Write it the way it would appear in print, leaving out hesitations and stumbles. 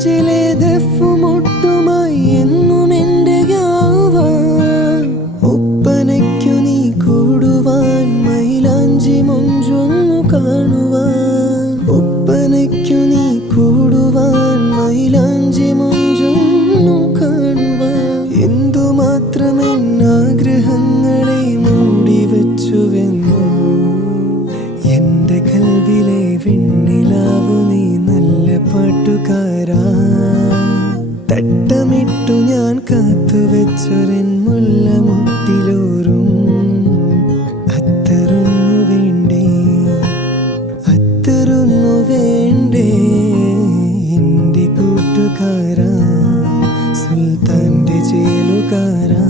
നെഞ്ചിലെ ദഫ്മുട്ടുമായി എന്നും എൻ്റെ യാവാൻ ഒപ്പനയ്ക്കു നീ കൂടുവാൻ മൈലാഞ്ചി മൊഞ്ചൊന്നു കാണുവാൻ ഒപ്പനയ്ക്കു നീ കൂടുവാൻ മൈലാഞ്ചി മൊഞ്ചൊന്നു കാണുവാൻ എന്തുമാത്രം എന്നാഗ്രഹങ്ങളെ മൂടിവെച്ചുവെന്നു എൻ്റെ കൽവിലെ വെണ്ണിലാവു നീ നല്ല പാട്ടുകാരാ തട്ടമിട്ടു ഞാൻ കാത്തുവെച്ചൊരൻ മുല്ലമുട്ടിലൂറും അത്തറുന്നു വേണ്ടേ അത്തറുന്നു വേണ്ടേ എൻ്റെ കൂട്ടുകാരാ സുൽത്താൻ്റെ ചേലുകാരാ.